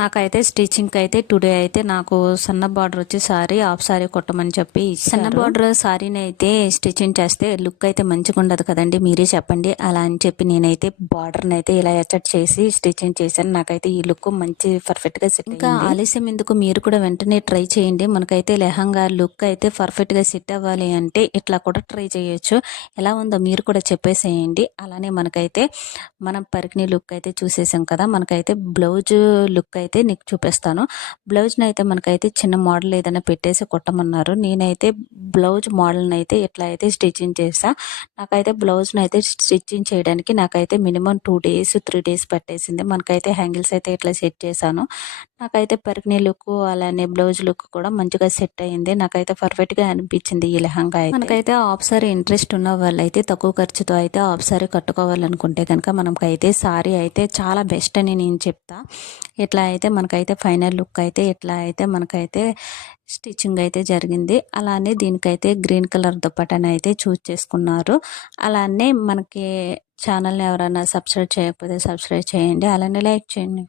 నాకైతే స్టిచ్చింగ్ అయితే టుడే అయితే నాకు సన్న బార్డర్ వచ్చి సారీ హాఫ్ సారీ కొట్టమని చెప్పి సన్న బార్డర్ సారీని అయితే స్టిచ్చింగ్ చేస్తే లుక్ అయితే మంచిగా ఉండదు కదండి, మీరే చెప్పండి. అలా అని చెప్పి నేనైతే బార్డర్ని అయితే ఇలా అటాచ్ చేసి స్టిచ్చింగ్ చేశాను. నాకైతే ఈ లుక్ మంచి పర్ఫెక్ట్ గా సెట్. ఇంకా ఆలస్యం ఎందుకు, మీరు కూడా వెంటనే ట్రై చేయండి. మనకైతే లెహంగా లుక్ అయితే పర్ఫెక్ట్ గా సెట్ అవ్వాలి అంటే ఇట్లా కూడా ట్రై చేయొచ్చు. ఎలా ఉందో మీరు కూడా చెప్పేసేయండి. అలానే మనకైతే మనం పరికిణి లుక్ అయితే చూసేసాం కదా, మనకైతే బ్లౌజ్ లుక్ అయితే నీకు చూపిస్తాను. బ్లౌజ్ని అయితే మనకైతే చిన్న మోడల్ ఏదైనా పెట్టేసి కుట్టమన్నారు. నేనైతే బ్లౌజ్ మోడల్ని అయితే ఇట్లా అయితే స్టిచ్చింగ్ చేసా. నాకైతే బ్లౌజ్ని అయితే స్టిచ్చింగ్ చేయడానికి నాకైతే మినిమం 2 days 3 days పట్టేసింది. మనకైతే హ్యాంగిల్స్ అయితే ఇట్లా సెట్ చేశాను. నాకైతే పరికిణి లుక్ అలానే బ్లౌజ్ లుక్ కూడా మంచిగా సెట్ అయ్యింది. నాకైతే పర్ఫెక్ట్ గా అనిపించింది ఈ లెహంగా అయితే. మనకైతే హాఫ్ సారీ ఇంట్రెస్ట్ ఉన్న వాళ్ళైతే తక్కువ ఖర్చుతో అయితే హాఫ్ సారీ కట్టుకోవాలనుకుంటే కనుక మనకైతే సారీ అయితే చాలా బెస్ట్ అని నేను చెప్తా. ఇట్లా అయితే మనకైతే ఫైనల్ లుక్ అయితే ఇట్లా అయితే మనకైతే స్టిచ్చింగ్ అయితే జరిగింది. అలానే దీనికైతే గ్రీన్ కలర్ దుప్పటాని అయితే చూస్ చేసుకున్నారు. అలానే మనకి ఛానల్ని ఎవరైనా సబ్స్క్రైబ్ చేయకపోతే సబ్స్క్రైబ్ చేయండి, అలానే లైక్ చేయండి.